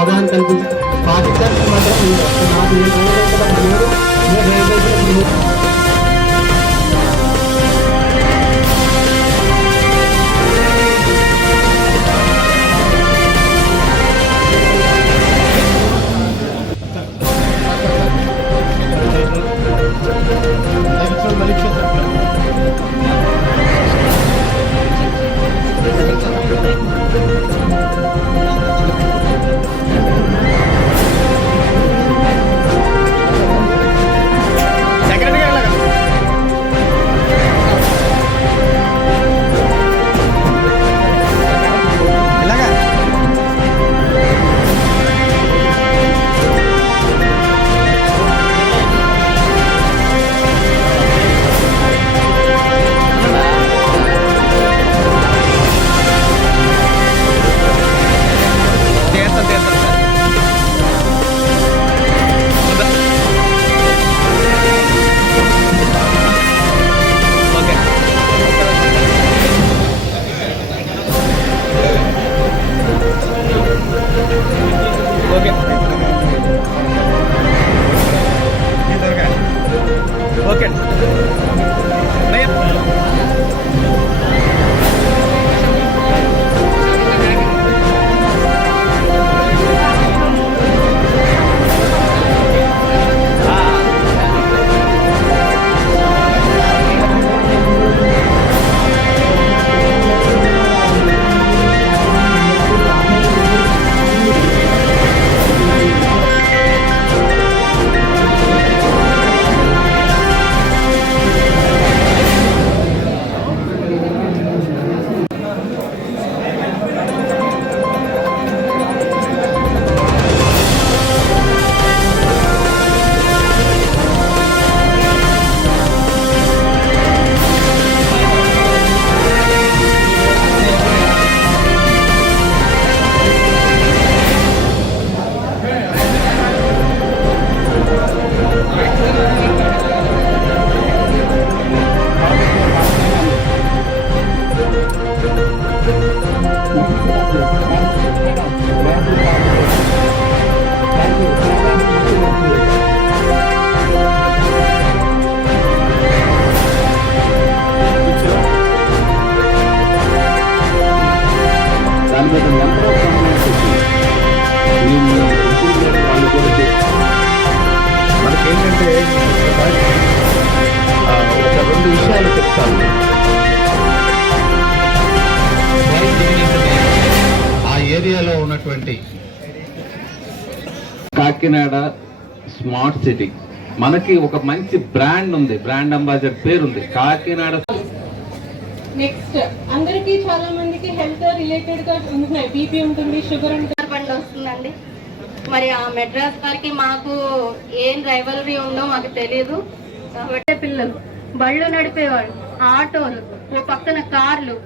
అవగాహన కల్పించి పాటించాల్సిన మాత్రం నాకు మనకేంటంటే ఒక రెండు విషయాలు చెప్తాను. ఆ ఏరియాలో ఉన్నటువంటి కాకినాడ స్మార్ట్ సిటీ మనకి ఒక మంచి బ్రాండ్ ఉంది, బ్రాండ్ అంబాసిడర్ పేరుంది కాకినాడ. నెక్స్ట్ అందరికి చాలా మందికి హెల్త్ రిలేటెడ్ గా ఉంటున్నాయి, బీపీ ఉంటుంది, షుగర్ ఉంటుంది, బండి వస్తుందండి. మరి ఆ మెడ్రాస్ వారికి మాకు ఏం రైవలరీ ఉందో మాకు తెలియదు కాబట్టి పిల్లలు బళ్ళు నడిపేవాళ్ళు, ఆటోలు, ఓ పక్కన కార్లు,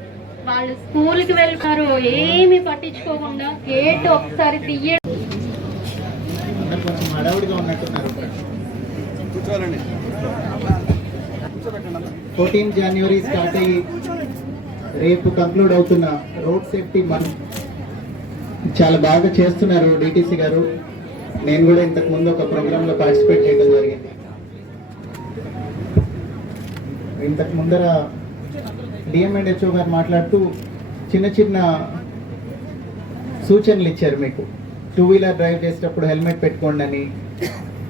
వాళ్ళు స్కూల్కి వెళ్తారు ఏమి పట్టించుకోకుండా గేట్ ఒకసారి తీయ 14 జనవరి స్టార్ట్ అయ్యి రేపు కంక్లూడ్ అవుతున్న రోడ్ సేఫ్టీ మంత్ చాలా బాగా చేస్తున్నారు డిటిసి గారు. నేను కూడా ఇంతకు ముందు ఒక ప్రోగ్రామ్ లో పార్టిసిపేట్ చేయడం జరిగింది. ఇంతకు ముందర డిఎంఎండ్హెచ్ఓ గారు మాట్లాడుతూ చిన్న చిన్న సూచనలు ఇచ్చారు మీకు. 2 వీలర్ డ్రైవ్ చేసేటప్పుడు హెల్మెట్ పెట్టుకోండి అని,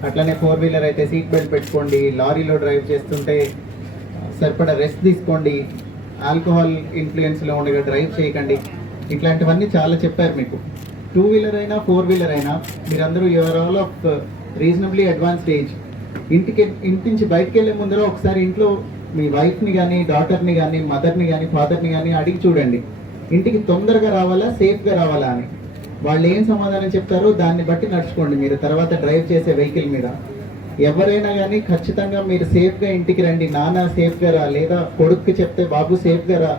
అట్లనే 4 వీలర్ అయితే సీట్ బెల్ట్ పెట్టుకోండి, లారీలో డ్రైవ్ చేస్తుంటే సరిపడా రెస్ట్ తీసుకోండి, ఆల్కహాల్ ఇన్ఫ్లుయెన్స్లో ఉండగా డ్రైవ్ చేయకండి, ఇట్లాంటివన్నీ చాలా చెప్పారు మీకు. 2 వీలర్ అయినా 4 వీలర్ అయినా మీరందరూ you are all of reasonably advanced age. ఇంటి నుంచి బయటకు వెళ్ళే ముందర ఒకసారి ఇంట్లో మీ వైఫ్ని కానీ, డాటర్ని కానీ, మదర్ని కానీ, ఫాదర్ని కానీ అడిగి చూడండి, ఇంటికి తొందరగా రావాలా, సేఫ్గా రావాలా అని. వాళ్ళు ఏం సమాధానం చెప్తారో దాన్ని బట్టి నడుచుకోండి మీరు తర్వాత డ్రైవ్ చేసే వెహికల్ మీద. ఎవరైనా కానీ ఖచ్చితంగా మీరు సేఫ్గా ఇంటికి రండి, నాన్న సేఫ్గా రా, లేదా కొడుక్కి చెప్తే బాబు సేఫ్గా రా,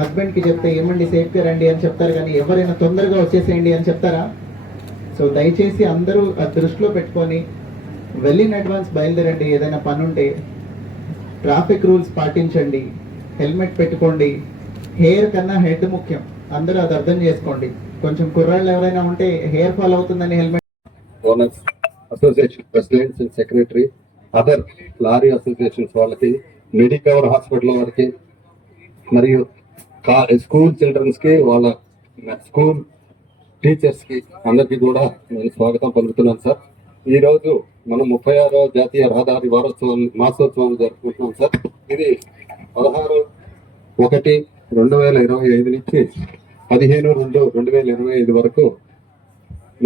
హస్బెండ్కి చెప్తే ఏమండి సేఫ్గా రండి అని చెప్తారు, కానీ ఎవరైనా తొందరగా వచ్చేసేయండి అని చెప్తారా? సో దయచేసి అందరూ అది దృష్టిలో పెట్టుకొని వెళ్ళిన అడ్వాన్స్ బయలుదేరండి. ఏదైనా పని ఉంటే ట్రాఫిక్ రూల్స్ పాటించండి, హెల్మెట్ పెట్టుకోండి. హెయిర్ కన్నా హెడ్ ముఖ్యం, అందరూ అది అర్థం చేసుకోండి. కొంచెం కుర్రాళ్ళు ఎవరైనా ఉంటే హెయిర్ ఫాల్ అవుతుందని helmet owners association presidents and secretary, other lorry associations వాళ్ళకి, మెడికవర్ హాస్పిటల్ వారికి, మరియు స్కూల్ చిల్డ్రన్స్ కి, వాళ్ళ స్కూల్ టీచర్స్ కి అందరికీ కూడా నేను స్వాగతం పలుకుతున్నాను సార్. ఈ రోజు మనం 36వ జాతీయ రహదారి మాసోత్సవాన్ని జరుపుకుంటున్నాం సార్. ఇది 16/1/2025 నుంచి 15/2/2025 వరకు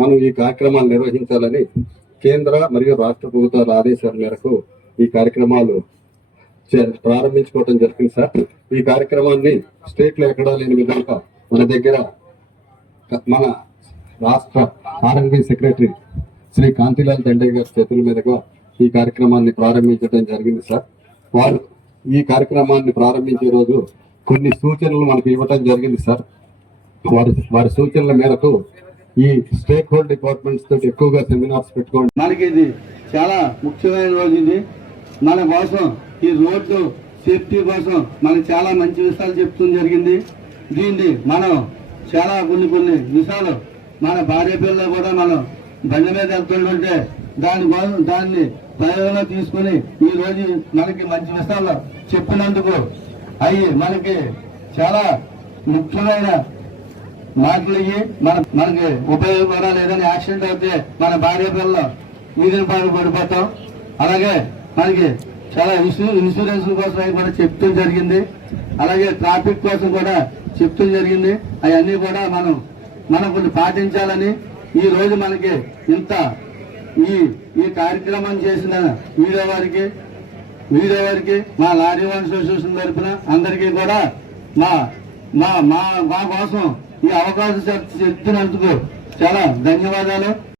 మనం ఈ కార్యక్రమాలు నిర్వహించాలని కేంద్ర మరియు రాష్ట్ర ప్రభుత్వాల ఆదేశాల మేరకు ఈ కార్యక్రమాలు ప్రారంభించుకోవడం జరిగింది సార్. ఈ కార్యక్రమాన్ని స్టేట్ లో ఎక్కడా లేని విధంగా మన దగ్గర మన రాష్ట్ర ఆర్ఎన్బి సెక్రటరీ శ్రీ కాంతిలాల్ దండే గారి చేతుల మీదుగా ఈ కార్యక్రమాన్ని ప్రారంభించడం జరిగింది సార్. వారు ఈ కార్యక్రమాన్ని ప్రారంభించే రోజు కొన్ని సూచనలు మనకు ఇవ్వటం జరిగింది సార్. వారి సూచనల మేరకు ఈ స్టేక్ హోల్డ్ డిపార్ట్మెంట్స్ తోటి ఎక్కువగా సెమినార్స్ పెట్టుకోండి. మనకి ఇది చాలా ముఖ్యమైన రోజు. ఇది మన కోసం ఈ రోడ్డు సేఫ్టీ కోసం మనకి చాలా మంచి విషయాలు చెప్తుంది జరిగింది. దీన్ని మనం చాలా కొన్ని విషయాలు మన భార్య పిల్లలు కూడా మనం బండి మీద వెళ్తుంటే దాన్ని ప్రయోజనంలో తీసుకుని ఈ రోజు మనకి మంచి విషయాలు చెప్పినందుకు అవి మనకి చాలా ముఖ్యమైన మాటలు ఇవి మనకి ఉపయోగపడాలి. ఏదైనా యాక్సిడెంట్ అయితే మన భార్య పిల్లలు వీధిని పడిపోతాం. అలాగే మనకి చాలా ఇన్సూరెన్స్ కోసం అవి కూడా చెప్తూ జరిగింది. అలాగే ట్రాఫిక్ కోసం కూడా చెప్తూ జరిగింది. అవన్నీ కూడా మనం కొన్ని పాటించాలని ఈ రోజు మనకి ఇంత ఈ కార్యక్రమం చేసిన వీడియో వారికి మా లారీ అసోసియేషన్ తరఫున అందరికీ కూడా మా కోసం ఈ అవకాశం చెప్తున్నందుకు చాలా ధన్యవాదాలు.